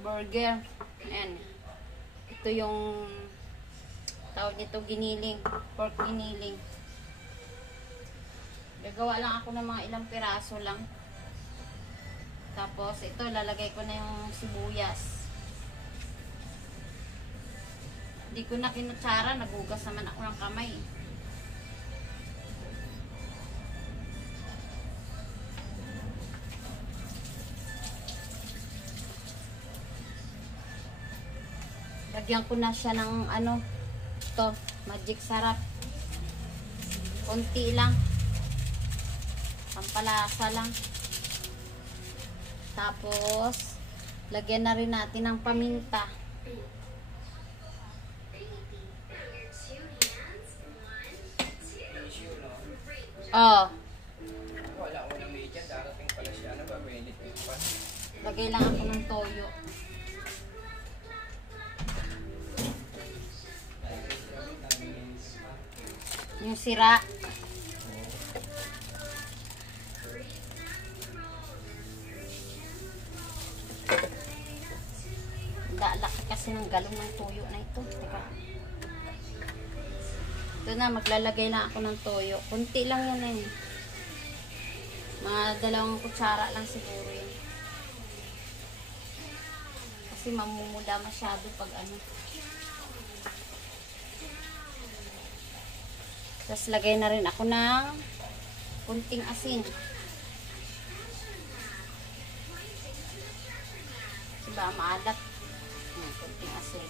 burger. Ayan. Ito yung tawag nito, giniling. Pork giniling. Gagawa lang ako ng mga ilang piraso lang. Tapos ito, lalagay ko na yung sibuyas. Hindi ko na kinutsara, nagugas naman ako ng kamay. Lagyan ko na siya ng ano, to, magic sarap. Konti lang. Pampalasa lang. Tapos, lagyan na rin natin ng paminta. Oh. Wala ko ng media, darating pala siya. Ano ba, mainit pa? Lagay lang ako ng toyo. Yung sira. Laki kasi ng galong ng toyo na ito. Teka. Ito na, maglalagay na ako ng toyo. Kunti lang yan eh. Mga 2 kutsara lang siguro yan. Kasi mamumula masyado pag ano. Tapos lagay na rin ako ng kunting asin. Diba, maalat. Kunting asin.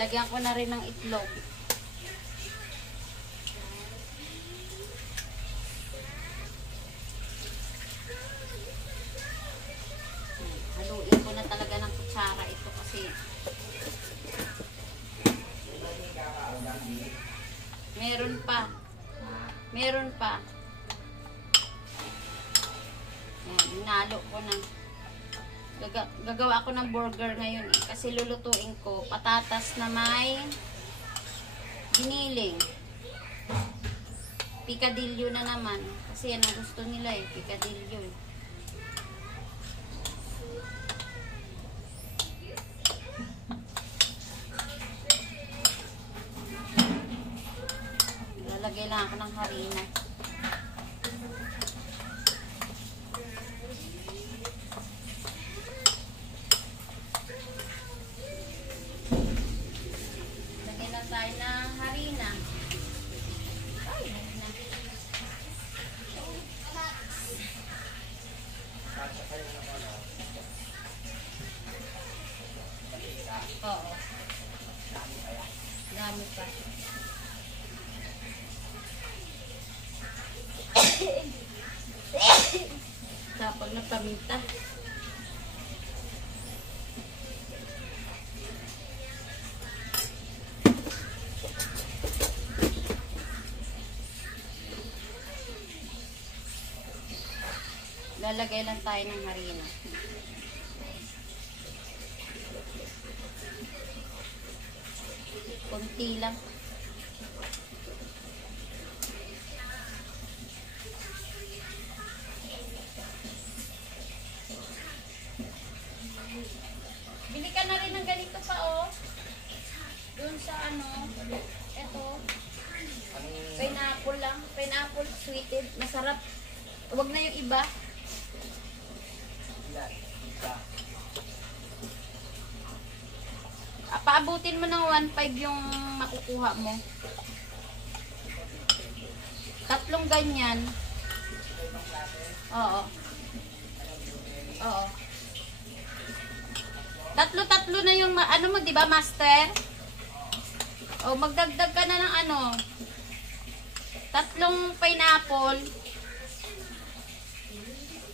Lagyan ko na rin ng itlog. Haluin ko na talaga ng kutsara ito kasi meron pa. Meron pa. Ayan, hinalo ko na. Gagawa ako ng burger ngayon eh. Kasi lulutuin ko patatas na may giniling. Picadillo na naman. Kasi yan ang gusto nila eh. Picadillo eh. Lalagay lang ako ng harina. Lagay na tayo ng harina. Ay, harina. Oo. Dami pa. Tapos nagpaminta. Lalagay lang tayo ng harina. Kunti lang. Bili ka na rin ng ganito pa oh. Doon sa ano, eto. Pineapple lang. Pineapple sweeted. Masarap. Huwag na yung iba. Paabutin mo ng 1.5 yung makukuha mo. 3 ganyan. Oo. Oo. 3 na yung ano mo, 'di ba, master? O magdagdag ka na ng ano? 3 pineapple.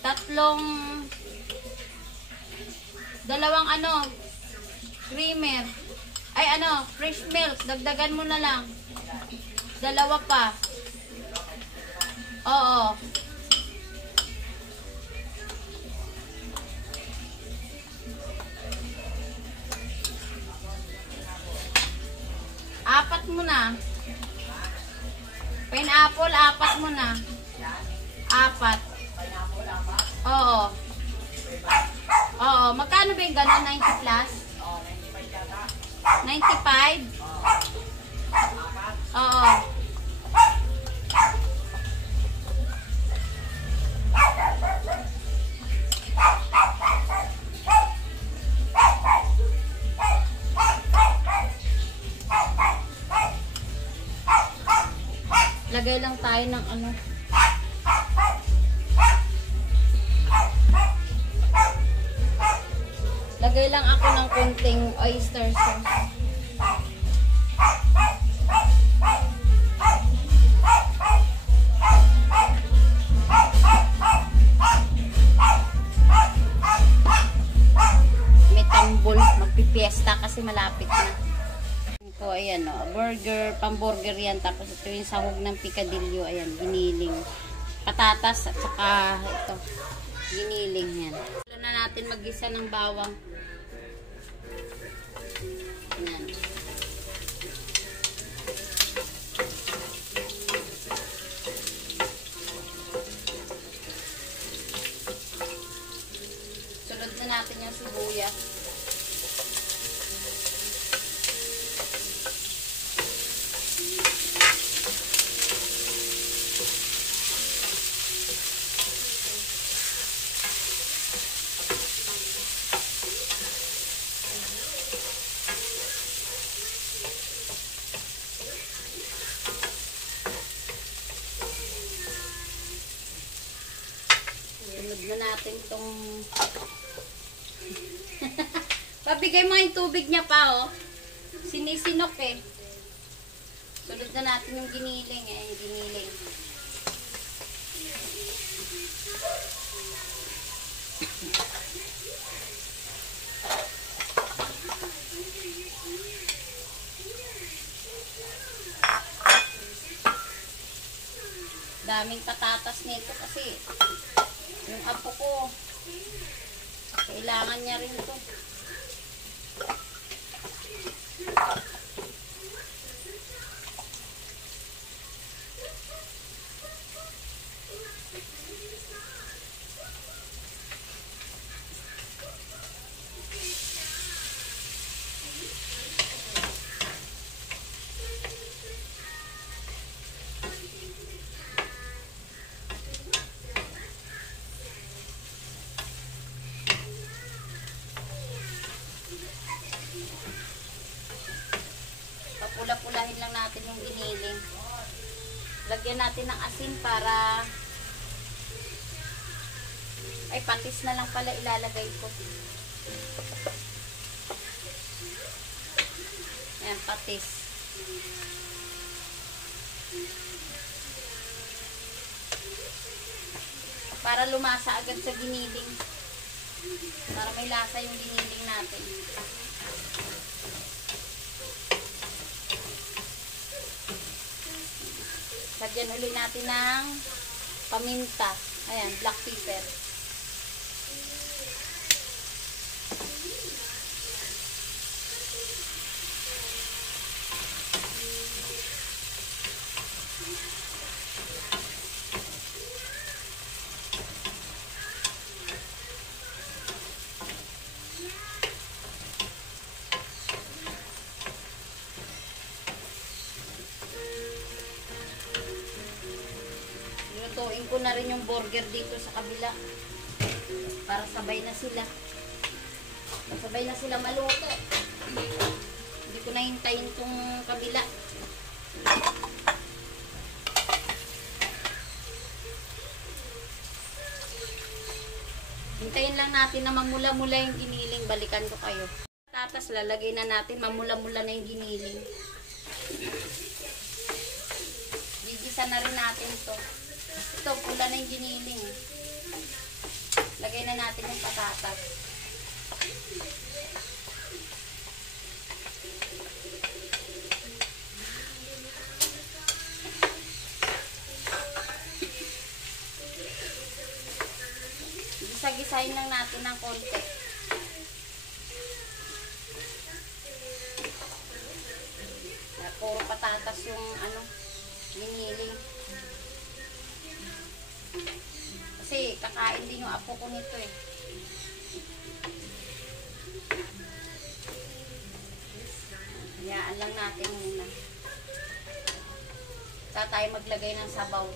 2 ano, creamer. Ay ano, fresh milk. Dagdagan mo na lang. 2 pa. Oo. mo na. Pineapple, 4 mo na. 4. Oo. Oo. Magkano ba yung gano'n? 90 plus? 95? Oo. Lagay lang tayo ng ano. Lagay lang ako ng konting oyster sauce. May tambol. Magpipiesta kasi malapit na. Ito, ayan o. Burger, pamburger yan. Tapos ito yung sahog ng picadillo. Ayan, giniling. Patatas at saka ito. Giniling yan. Wala na natin mag-isa ng bawang. Ayan. Sunod na natin yung sibuyas. Sunod na natin itong pabigay mo yung tubig niya pa, oh. Sinisinok eh. Sunod na natin yung giniling eh. Yung giniling. Daming patatas nito kasi yung apo ko kailangan niya rin to. Papula-pulahin lang natin yung giniling. Lagyan natin ng asin para ay patis na lang pala ilalagay ko. Ayan, patis. Para lumasa agad sa giniling. Para may lasa yung giniling natin. Lagyan ulit natin ng paminta. Ayan, black pepper. Lutuin ko na rin yung burger dito sa kabila. Para sabay na sila. Sabay na sila maluto. Hindi ko na hintayin itong kabila. Hintayin lang natin na mamula-mula yung giniling. Balikan ko kayo. Tatas, lalagay na natin. Mamula-mula na yung giniling. Gigisa na rin natin to. Ito, pula na yung giniling. Lagay na natin yung patatas. Gisa-gisahin lang natin ng konti. Puro patatas. kakain din yung apo ko nito eh. Hayaan lang natin muna. Saka tayo maglagay ng sabaw.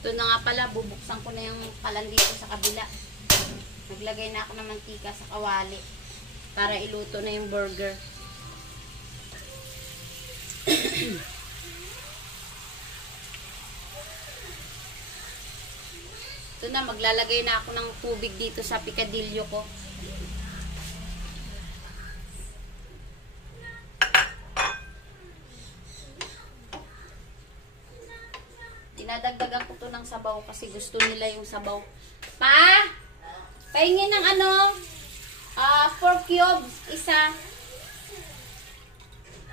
Ito na nga pala, bubuksan ko na yung kalan dito sa kabila. Naglagay na ako ng mantika sa kawali para iluto na yung burger. Ito na, maglalagay na ako ng tubig dito sa pikadilyo ko. Dinadagdagan ko to ng sabaw kasi gusto nila yung sabaw. Pa! Pahingin ng ano? 4 cubes. Isa.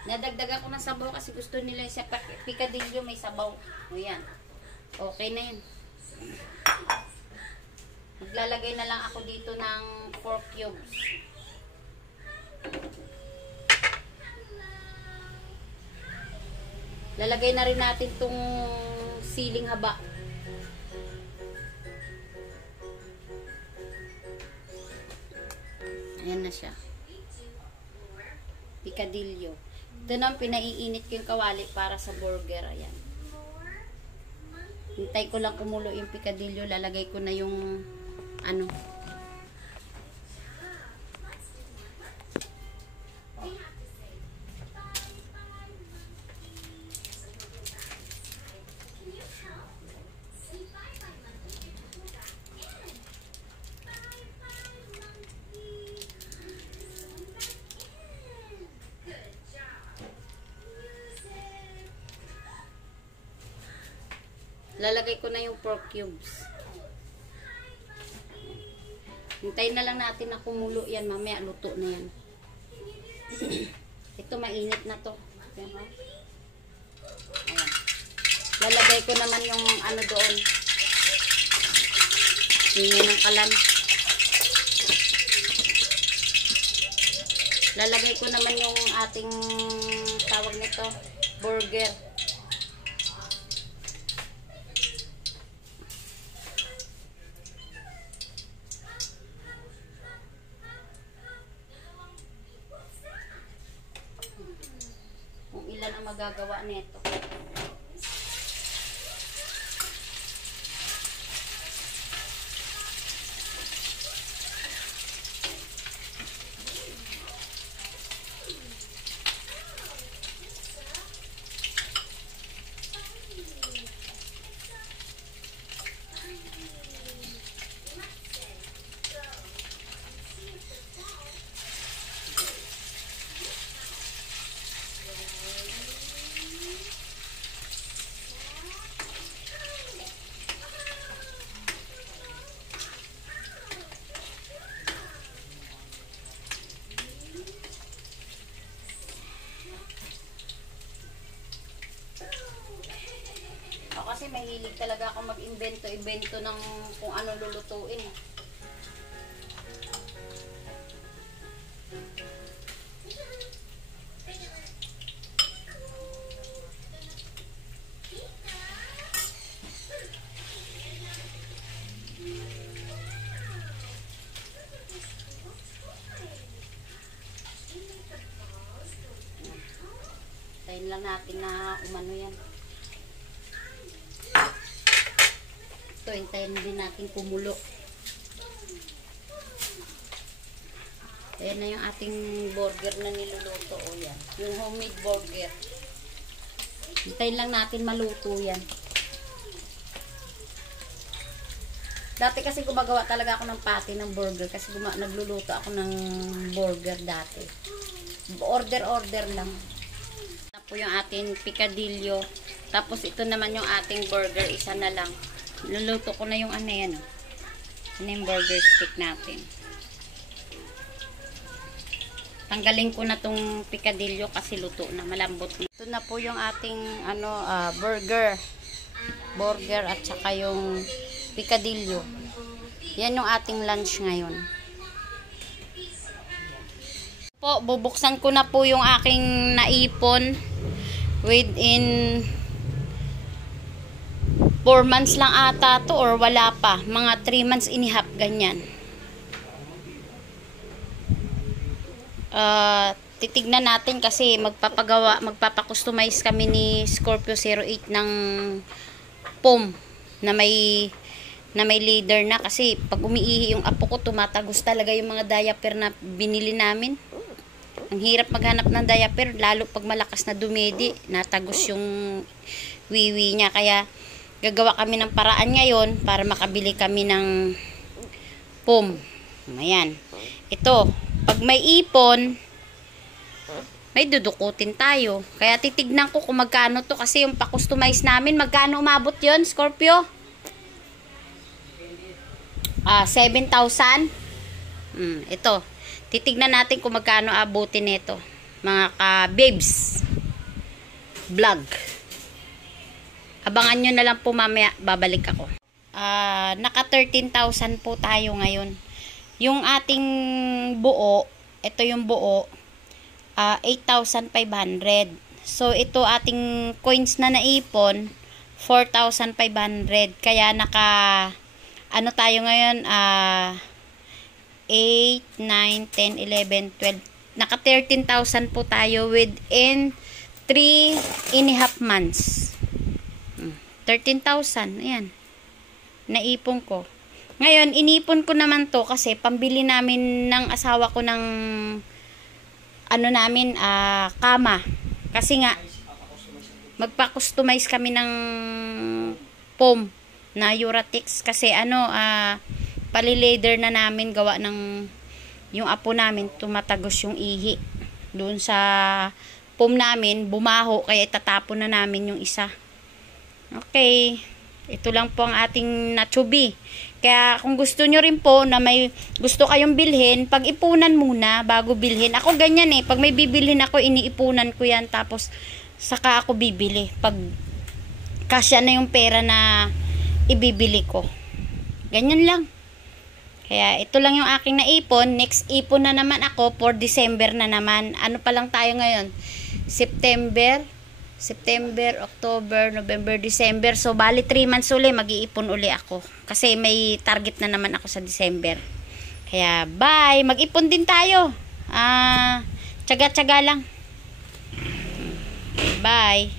Nadagdagan ko ng sabaw kasi gusto nila yung pikadilyo may sabaw. O yan. Okay na yun. Maglalagay na lang ako dito ng 4 cubes. Lalagay na rin natin tong siling haba. Ayan na siya. Pikadilyo. Ito na pinaiinit ko yung kawali para sa burger. Ayan. Hintay ko lang kumulo yung pikadilyo. Lalagay ko na yung ano. Lalagay ko na yung 4 cubes. Hintayin na lang natin na kumulo yan. Mamaya luto na yan. Ito mainit na to. Ayan. Lalagay ko naman yung ano doon. Hingin ng kalan. Lalagay ko naman yung ating tawag nito, burger. Kung ilan ang magagawa nito. Kasi mahilig talaga ako mag-invento ng kung ano lulutuin. Tayin lang natin na umano yan. Ito, hintayin din natin kumulo. Ayan na yung ating burger na niluluto. O yan. Yung homemade burger. Hintayin lang natin maluto yan. Dati kasi gumagawa talaga ako ng patty ng burger. Kasi nagluluto ako ng burger dati. Order lang. Tapos yung ating pikadilyo. Tapos ito naman yung ating burger. Isa na lang. Luluto ko na yung ano yan. Ano yung burger stick natin. Tanggalin ko na tong pikadilyo kasi luto na. Malambot na. Ito na po yung ating burger. Burger at saka yung pikadilyo. Yan yung ating lunch ngayon. Po, bubuksan ko na po yung aking naipon within 4 months lang ata to or wala pa. Mga 3 months and a half, ganyan. Titignan natin kasi magpapakustomize kami ni Scorpio 08 ng foam na may leader na kasi pag umiihi yung apo ko tumatagos talaga yung mga diaper na binili namin. Ang hirap maghanap ng diaper lalo pag malakas na dumedi, natagos yung wiwi niya, kaya gagawa kami ng paraan ngayon para makabili kami ng foam. Ayan. Ito, pag may ipon, may dudukutin tayo. Kaya titignan ko kung magkano to kasi yung pa-customize namin, magkano umabot yon Scorpio? 7,000. Ito. Titignan natin kung magkano abutin nito. Mga ka-babes vlog. Abangan nyo na lang po mamaya, babalik ako. Naka 13,000 po tayo ngayon. Yung ating buo, ito yung buo, 8,500. So, ito ating coins na naipon, 4,500. Kaya ano tayo ngayon, 8, 9, 10, 11, 12. Naka 13,000 po tayo within 3.5 months. 13,000. Ayan. Naipon ko. Ngayon, inipon ko naman to kasi pambili namin ng asawa ko ng kama. Kasi nga, magpa-customize kami ng foam na Uratex kasi pali-leather na namin gawa ng yung apo namin tumatagos yung ihi doon sa foam namin, bumaho kaya itatapon na namin yung isa. Okay, ito lang po ang ating natsubi. Kaya kung gusto nyo rin po na may gusto kayong bilhin, pag-ipunan muna bago bilhin. Ako ganyan pag may bibilhin ako, iniipunan ko yan tapos saka ako bibili pag kasya na yung pera na ibibili ko. Ganyan lang. Kaya ito lang yung aking naipon. Next ipon na naman ako for December na naman. Ano pa lang tayo ngayon? September, October, November, December. So, bali 3 months uli, mag-iipon uli ako. Kasi may target na naman ako sa December. Kaya, bye! Mag-ipon din tayo. Tsaga-tsaga lang. Bye!